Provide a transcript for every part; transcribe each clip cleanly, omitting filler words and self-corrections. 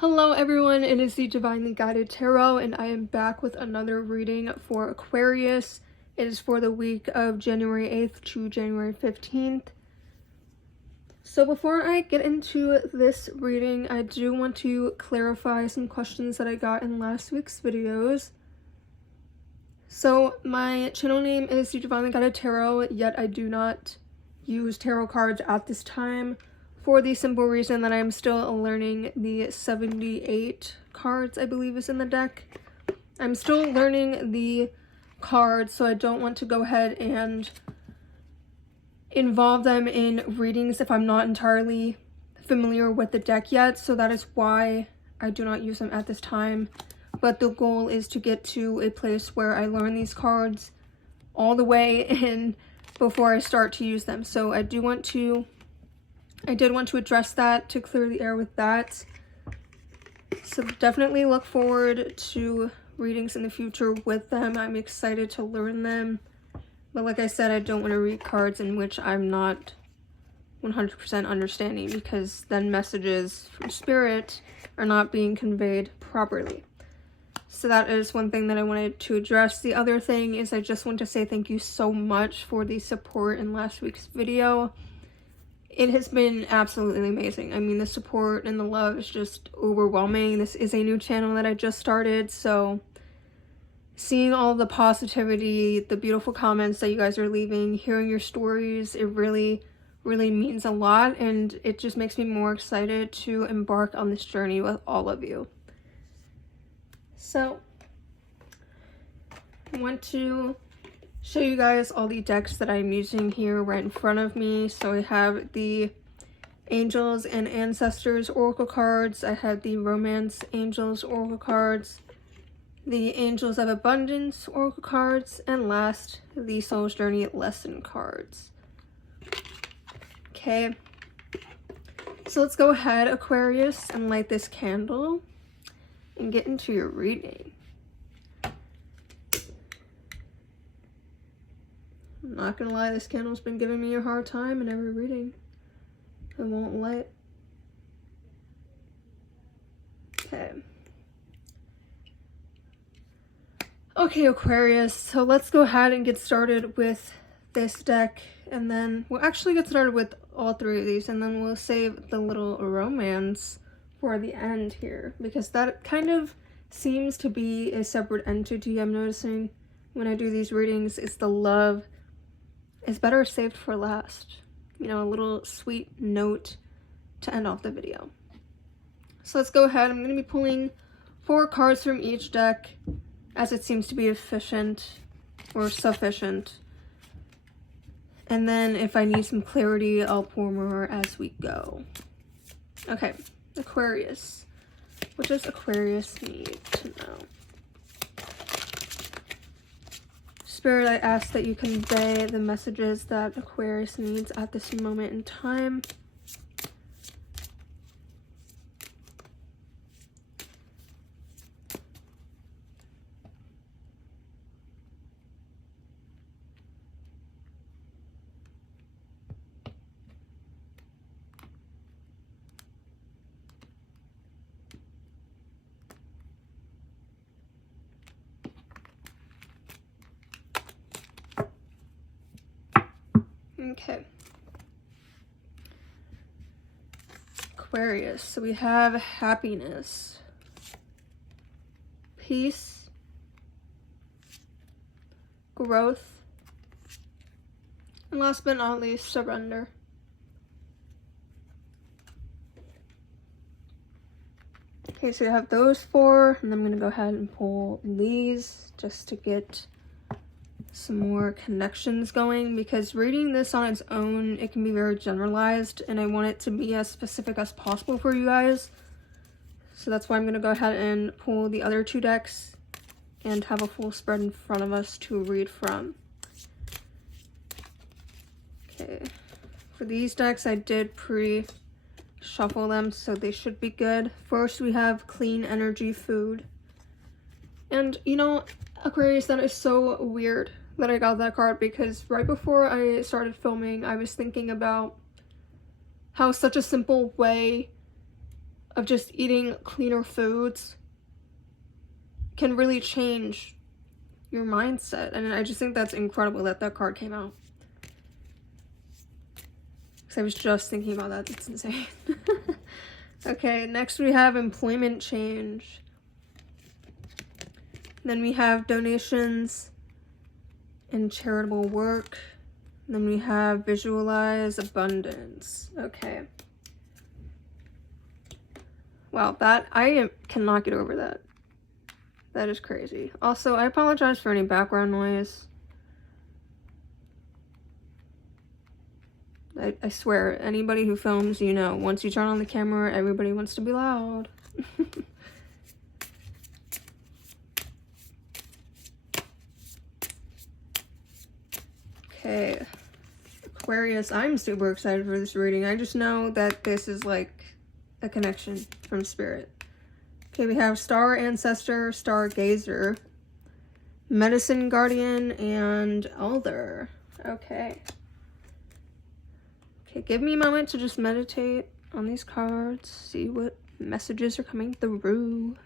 Hello everyone, it is the Divinely Guided Tarot, and I am back with another reading for Aquarius. It is for the week of January 8th to January 15th. So before I get into this reading, I do want to clarify some questions that I got in last week's videos. So my channel name is the Divinely Guided Tarot, yet I do not use tarot cards at this time, for the simple reason that I am still learning the 78 cards I believe is in the deck. I'm still learning the cards, so I don't want to go ahead and involve them in readings if I'm not entirely familiar with the deck yet, so that is why I do not use them at this time. But the goal is to get to a place where I learn these cards all the way in before I start to use them. So I did want to address that, to clear the air with that. So definitely look forward to readings in the future with them. I'm excited to learn them. But like I said, I don't want to read cards in which I'm not 100% understanding, because then messages from spirit are not being conveyed properly. So that is one thing that I wanted to address. The other thing is I just want to say thank you so much for the support in last week's video. It has been absolutely amazing. I mean, the support and the love is just overwhelming. This is a new channel that I just started, so seeing all the positivity, the beautiful comments that you guys are leaving, hearing your stories, it really means a lot, and it just makes me more excited to embark on this journey with all of you. So I want to show you guys all the decks that I'm using here right in front of me. So I have the Angels and Ancestors Oracle cards, I have the Romance Angels Oracle cards, the Angels of Abundance Oracle cards, and last, the Soul's Journey Lesson cards. Okay, so let's go ahead, Aquarius, and light this candle and get into your reading. I'm not gonna lie, this candle's been giving me a hard time in every reading. I won't lie. Okay. Okay, Aquarius, so let's go ahead and get started with this deck, and then we'll actually get started with all three of these, and then we'll save the little romance for the end here, because that kind of seems to be a separate entity. I'm noticing when I do these readings, it's the love is better saved for last. You know, a little sweet note to end off the video. So let's go ahead. I'm going to be pulling 4 cards from each deck, as it seems to be efficient or sufficient. And then if I need some clarity, I'll pull more as we go. Okay, Aquarius. What does Aquarius need to know? Spirit, I ask that you convey the messages that Aquarius needs at this moment in time. Okay. Aquarius, so we have happiness, peace, growth, and last but not least, surrender. Okay, so you have those 4, and I'm going to go ahead and pull these just to get some more connections going, because reading this on its own, it can be very generalized, and I want it to be as specific as possible for you guys. So that's why I'm going to go ahead and pull the other 2 decks and have a full spread in front of us to read from. Okay, for these decks I did pre-shuffle them, so they should be good. First we have Clean Energy Food. And you know, Aquarius, that is so weird that I got that card, because right before I started filming, I was thinking about how such a simple way of just eating cleaner foods can really change your mindset. And I just think that's incredible that that card came out. Because I was just thinking about that. It's insane. Okay, next we have employment change. Then we have donations and charitable work. Then we have visualize abundance. Okay. Wow, that, I cannot get over that. That is crazy. Also, I apologize for any background noise. I swear, anybody who films, you know, once you turn on the camera, everybody wants to be loud. Okay, Aquarius, I'm super excited for this reading. I just know that this is like a connection from spirit. Okay, we have Star Ancestor, Stargazer, Medicine Guardian, and Elder. Okay. Okay, give me a moment to just meditate on these cards, see what messages are coming through.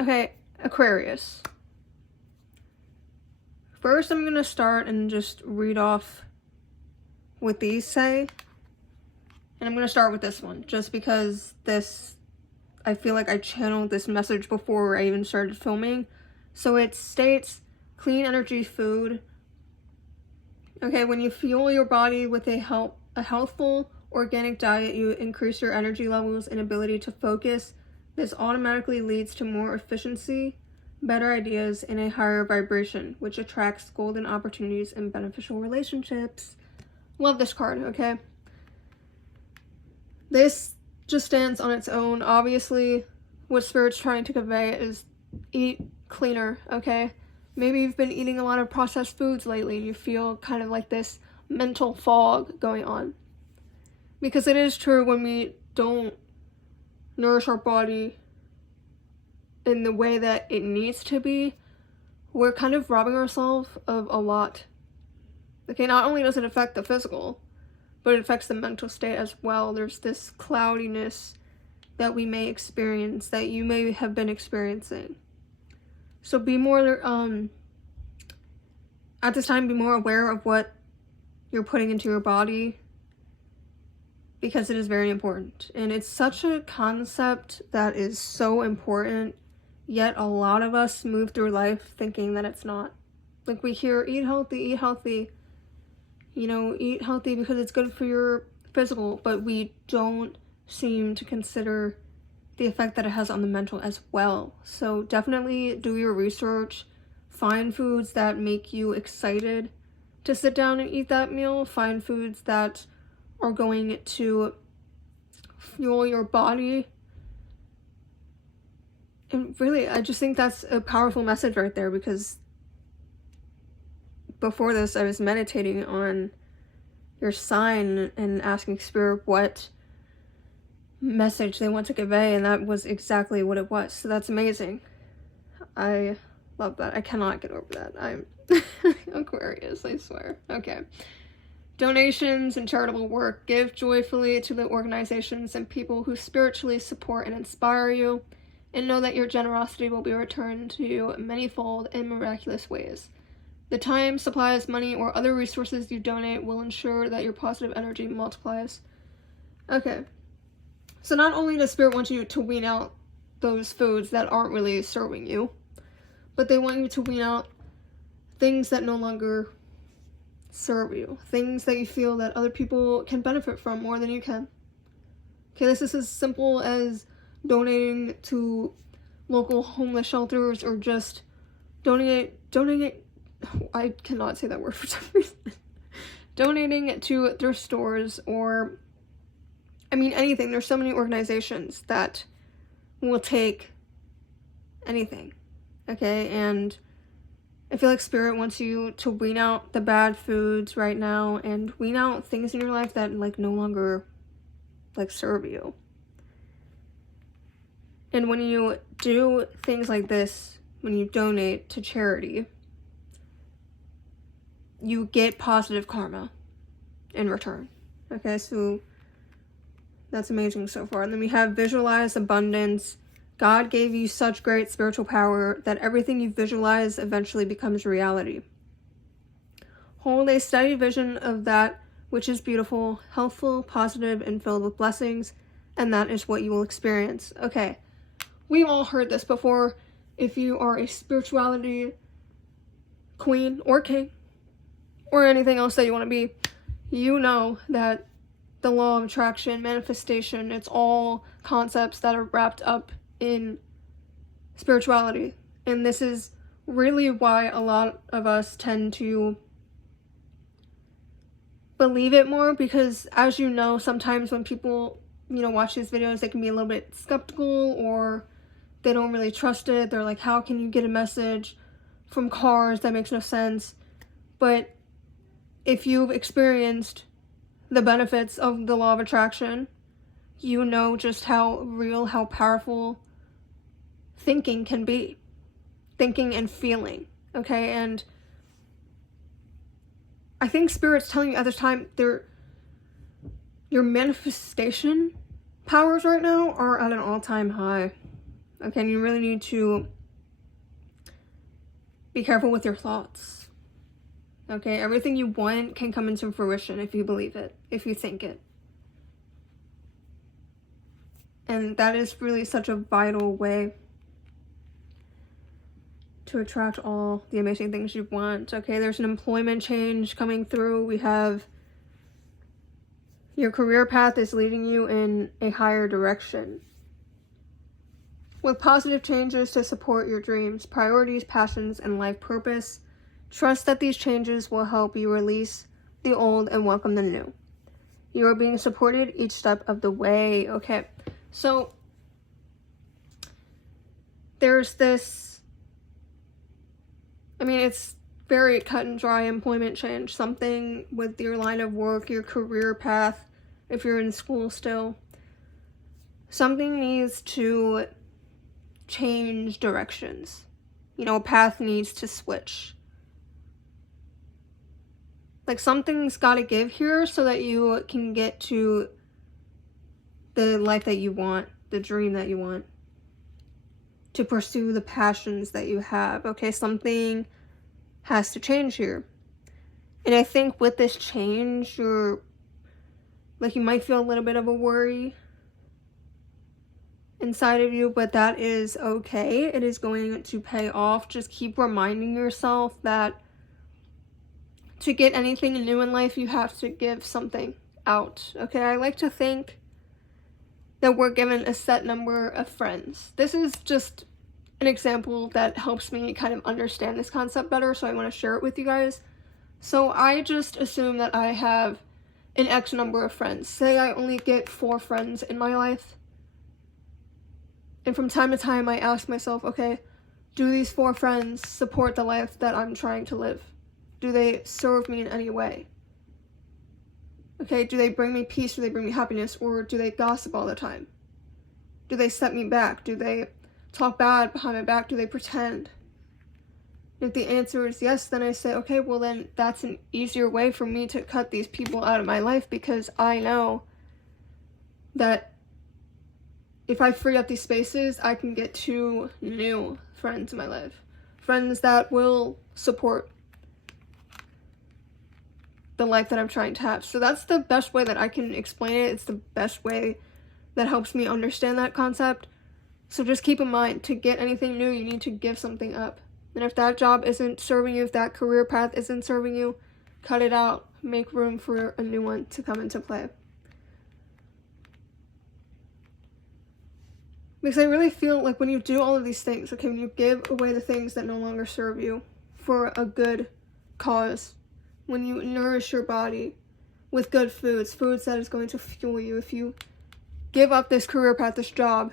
Okay, Aquarius. First, I'm going to start and just read off what these say. And I'm going to start with this one, just because this, I feel like I channeled this message before I even started filming. So it states, clean energy food. Okay, when you fuel your body with a healthful, organic diet, you increase your energy levels and ability to focus. This automatically leads to more efficiency, better ideas, and a higher vibration, which attracts golden opportunities and beneficial relationships. Love this card, okay? This just stands on its own. Obviously, what Spirit's trying to convey is eat cleaner, okay? Maybe you've been eating a lot of processed foods lately and you feel kind of like this mental fog going on. Because it is true, when we don't nourish our body in the way that it needs to be, we're kind of robbing ourselves of a lot. Okay, not only does it affect the physical, but it affects the mental state as well. There's this cloudiness that we may experience, that you may have been experiencing. So be more, at this time, be more aware of what you're putting into your body, because it is very important. And it's such a concept that is so important, yet a lot of us move through life thinking that it's not. Like, we hear, eat healthy, you know, eat healthy because it's good for your physical, but we don't seem to consider the effect that it has on the mental as well. So definitely do your research, find foods that make you excited to sit down and eat that meal, find foods that are going to fuel your body. And really, I just think that's a powerful message right there, because before this, I was meditating on your sign and asking Spirit what message they want to convey, and that was exactly what it was. So that's amazing. I love that. I cannot get over that. I'm Aquarius, I swear. Okay. Donations and charitable work. Give joyfully to the organizations and people who spiritually support and inspire you, and know that your generosity will be returned to you manyfold in miraculous ways. The time, supplies, money, or other resources you donate will ensure that your positive energy multiplies. Okay. So not only does Spirit want you to wean out those foods that aren't really serving you, but they want you to wean out things that no longer serve you. Things that you feel that other people can benefit from more than you can. Okay, this is as simple as donating to local homeless shelters, or just donating, I cannot say that word for some reason. Donating to thrift stores, or, I mean, anything. There's so many organizations that will take anything, okay? And I feel like Spirit wants you to wean out the bad foods right now, and wean out things in your life that, like, no longer, like, serve you. And when you do things like this, when you donate to charity, you get positive karma in return. Okay, so that's amazing so far. And then we have visualize abundance. God gave you such great spiritual power that everything you visualize eventually becomes reality. Hold a steady vision of that which is beautiful, healthful, positive, and filled with blessings, and that is what you will experience. Okay, we've all heard this before. If you are a spirituality queen or king, or anything else that you want to be, you know that the law of attraction, manifestation, it's all concepts that are wrapped up in spirituality. And this is really why a lot of us tend to believe it more, because as you know, sometimes when people, watch these videos, they can be a little bit skeptical, or they don't really trust it. They're like, how can you get a message from cars? That makes no sense. But if you've experienced the benefits of the law of attraction, you know just how real, how powerful thinking can be. Thinking and feeling, okay? And I think Spirit's telling you at this time, your manifestation powers right now are at an all-time high. Okay, and you really need to be careful with your thoughts. Okay, everything you want can come into fruition if you believe it, if you think it. And that is really such a vital way to attract all the amazing things you want. Okay, there's an employment change coming through. We have your career path is leading you in a higher direction, with positive changes to support your dreams, priorities, passions, and life purpose. Trust that these changes will help you release the old and welcome the new. You are being supported each step of the way. Okay, so there's this, it's very cut and dry employment change. Something with your line of work, your career path, if you're in school still. Something needs to change directions. A path needs to switch. Like, something's got to give here so that you can get to the life that you want, the dream that you want, to pursue the passions that you have. Okay, something has to change here. And I think with this change, you might feel a little bit of a worry inside of you, but that is okay. It is going to pay off. Just keep reminding yourself that to get anything new in life, you have to give something out. Okay, I like to think that we're given a set number of friends. This is just an example that helps me kind of understand this concept better, so I want to share it with you guys. So I just assume that I have an X number of friends. Say I only get 4 friends in my life. And from time to time, I ask myself, okay, do these 4 friends support the life that I'm trying to live? Do they serve me in any way? Okay, do they bring me peace? Do they bring me happiness? Or do they gossip all the time? Do they set me back? Do they talk bad behind my back? Do they pretend? If the answer is yes, then I say, okay, well then that's an easier way for me to cut these people out of my life, because I know that if I free up these spaces, I can get 2 new friends in my life. Friends that will support the life that I'm trying to have. So that's the best way that I can explain it. It's the best way that helps me understand that concept. So just keep in mind, to get anything new, you need to give something up. And if that job isn't serving you, if that career path isn't serving you, cut it out. Make room for a new one to come into play. Because I really feel like when you do all of these things, okay, when you give away the things that no longer serve you for a good cause, when you nourish your body with good foods that is going to fuel you, if you give up this career path, this job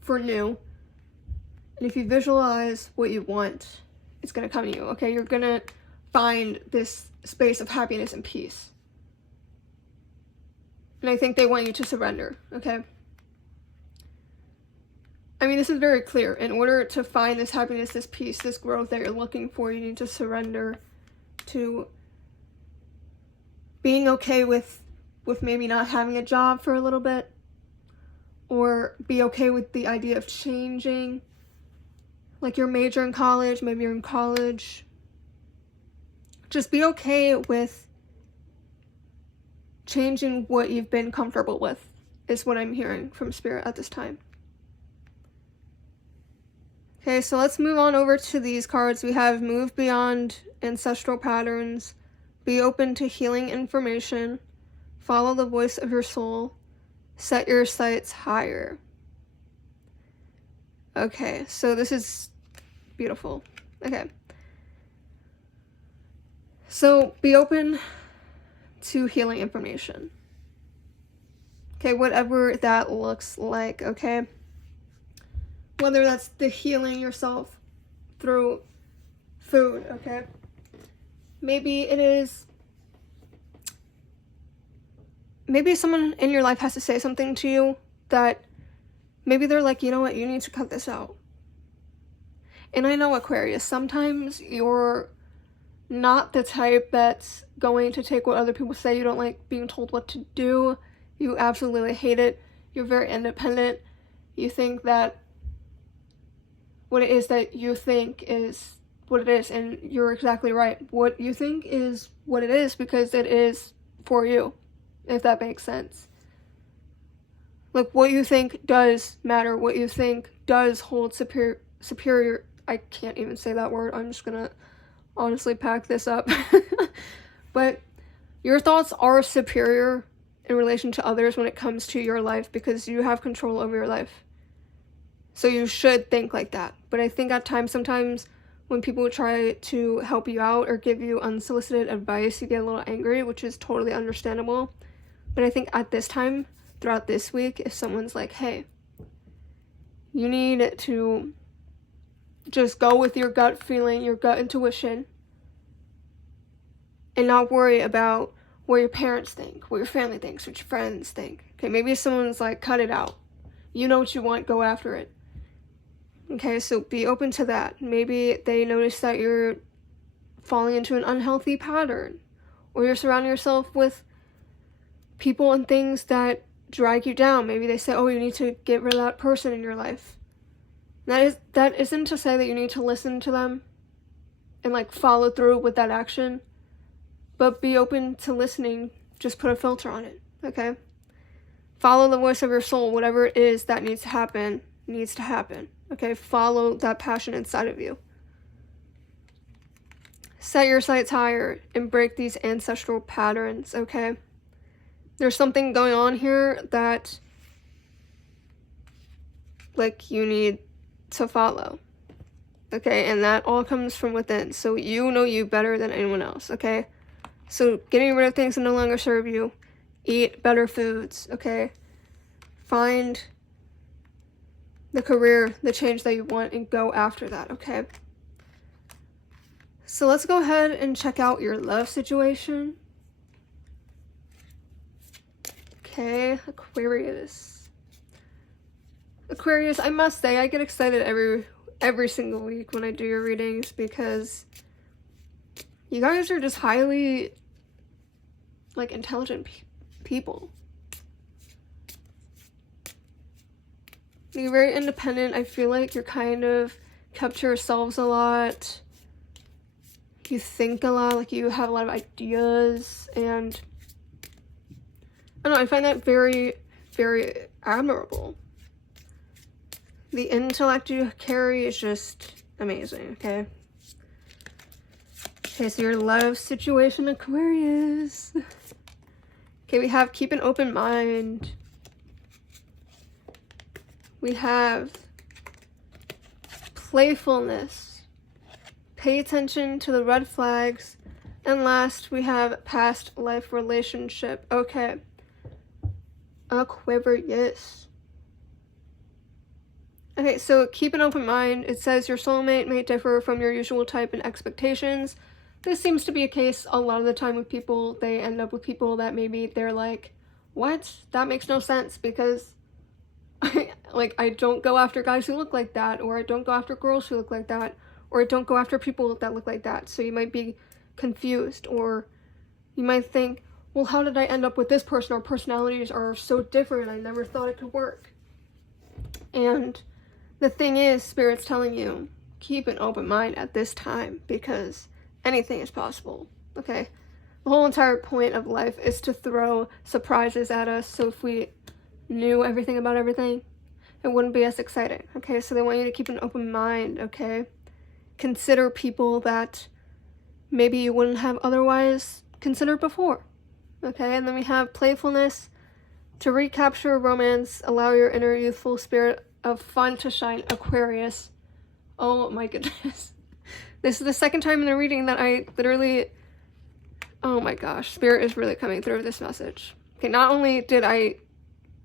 for new, and if you visualize what you want, it's going to come to you, okay? You're going to find this space of happiness and peace. And I think they want you to surrender, okay? I mean, this is very clear. In order to find this happiness, this peace, this growth that you're looking for, you need to surrender to being okay with maybe not having a job for a little bit, or be okay with the idea of changing, like your major in college, maybe you're in college. Just be okay with changing what you've been comfortable with, is what I'm hearing from Spirit at this time. Okay, so let's move on over to these cards. We have move beyond ancestral patterns, be open to healing information, follow the voice of your soul, set your sights higher. Okay, so this is beautiful. Okay. So be open to healing information. Okay, whatever that looks like, okay? Whether that's the healing yourself through food, okay? Maybe it is, maybe someone in your life has to say something to you that maybe they're like, you know what, you need to cut this out. And I know, Aquarius, sometimes you're not the type that's going to take what other people say. You don't like being told what to do. You absolutely hate it. You're very independent. You think that what it is that you think is what it is, and you're exactly right. What you think is what it is because it is for you, if that makes sense. Like, what you think does matter. What you think does hold superior. I can't even say that word. I'm just gonna honestly pack this up. But your thoughts are superior in relation to others when it comes to your life, because you have control over your life. So you should think like that. But I think at times, sometimes when people try to help you out or give you unsolicited advice, you get a little angry, which is totally understandable. But I think at this time, throughout this week, if someone's like, hey, you need to just go with your gut feeling, your gut intuition, and not worry about what your parents think, what your family thinks, what your friends think. Okay, maybe someone's like, cut it out. You know what you want, go after it. Okay, so be open to that. Maybe they notice that you're falling into an unhealthy pattern, or you're surrounding yourself with people and things that drag you down. Maybe they say, oh, you need to get rid of that person in your life. That isn't to say that you need to listen to them and like follow through with that action, but be open to listening. Just put a filter on it, okay? Follow the voice of your soul. Whatever it is that needs to happen, okay? Follow that passion inside of you. Set your sights higher and break these ancestral patterns, okay? There's something going on here that, like, you need to follow, okay? And that all comes from within. So you know you better than anyone else, okay? So getting rid of things that no longer serve you. Eat better foods, okay? Find the career, the change that you want, and go after that, okay? So let's go ahead and check out your love situation. Okay, Aquarius. Aquarius, I must say, I get excited every single week when I do your readings, because you guys are just highly, like, intelligent people. You're very independent. I feel like you're kind of kept to yourselves a lot. You think a lot, like you have a lot of ideas, and I don't know, I find that very, very admirable. The intellect you carry is just amazing, okay? Okay, so your love situation, Aquarius. Okay, we have keep an open mind. We have playfulness. Pay attention to the red flags. And last, we have past life relationship. Okay. Aquarius. Okay, so keep an open mind. It says your soulmate may differ from your usual type and expectations. This seems to be a case a lot of the time with people. They end up with people that maybe they're like, what? That makes no sense, because I don't go after guys who look like that, or I don't go after girls who look like that, or I don't go after people that look like that. So you might be confused, or you might think, well, how did I end up with this person? Our personalities are so different. I never thought it could work. And the thing is, Spirit's telling you, keep an open mind at this time, because anything is possible, okay? The whole entire point of life is to throw surprises at us, so if we knew everything about everything, it wouldn't be as exciting, okay? So they want you to keep an open mind, okay? Consider people that maybe you wouldn't have otherwise considered before, okay? And then we have playfulness. To recapture romance, allow your inner youthful spirit of fun to shine, Aquarius. Oh my goodness. This is the second time in the reading that I literally, oh my gosh, Spirit is really coming through this message. Okay, not only did I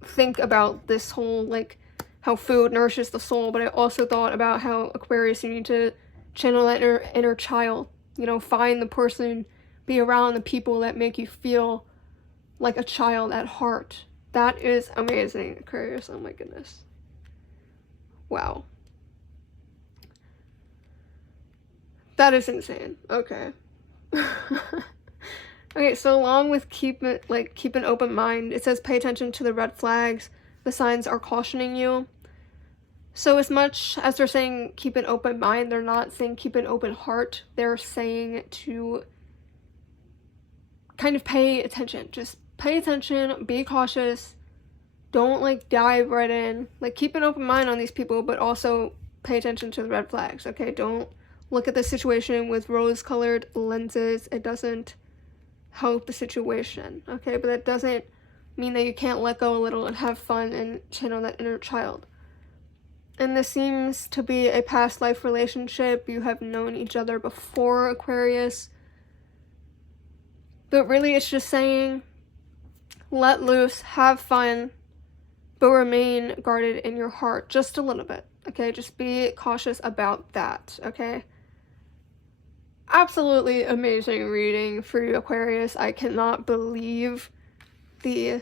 think about this whole, like, how food nourishes the soul, but I also thought about how, Aquarius, you need to channel that inner child. You know, find the person, be around the people that make you feel like a child at heart. That is amazing, Aquarius. Oh my goodness. Wow. That is insane. Okay. Okay, so along with keep an open mind, it says pay attention to the red flags. The signs are cautioning you. So as much as they're saying keep an open mind, they're not saying keep an open heart. They're saying to kind of pay attention. Just pay attention, be cautious. Don't, like, dive right in. Like, keep an open mind on these people, but also pay attention to the red flags, okay? Don't look at the situation with rose-colored lenses. It doesn't help the situation, okay? But that doesn't mean that you can't let go a little and have fun and channel that inner child. And this seems to be a past life relationship. You have known each other before, Aquarius. But really, it's just saying, let loose, have fun, but remain guarded in your heart just a little bit, okay? Just be cautious about that, okay? Absolutely amazing reading for you, Aquarius. I cannot believe the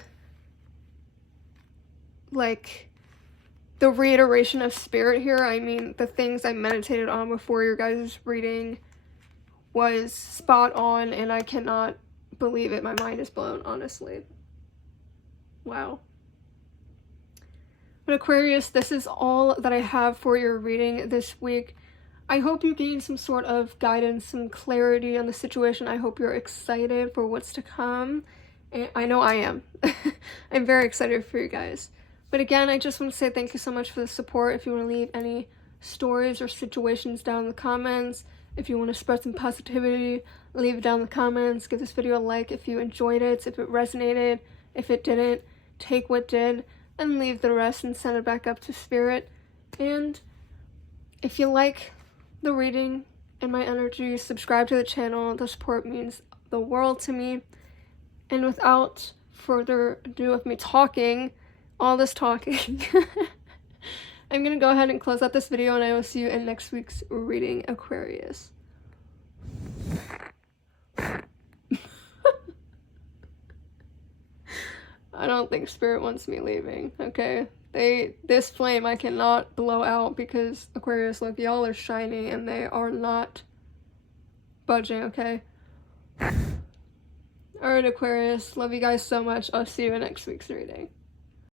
reiteration of Spirit here. I mean, the things I meditated on before your guys' reading was spot on, and I cannot believe it. My mind is blown, honestly. Wow. But Aquarius, this is all that I have for your reading this week. I hope you gained some sort of guidance, some clarity on the situation. I hope you're excited for what's to come. And I know I am. I'm very excited for you guys. But again, I just want to say thank you so much for the support. If you want to leave any stories or situations down in the comments, if you want to spread some positivity, leave it down in the comments. Give this video a like if you enjoyed it, if it resonated. If it didn't, take what did and leave the rest and send it back up to Spirit. And if you like the reading and my energy, subscribe to the channel. The support means the world to me. And without further ado of me talking, all this talking, I'm gonna go ahead and close out this video, and I will see you in next week's reading, Aquarius. I don't think Spirit wants me leaving, okay? This flame I cannot blow out because, Aquarius, look, y'all are shining and they are not budging, okay? Alright, Aquarius, love you guys so much. I'll see you in next week's reading.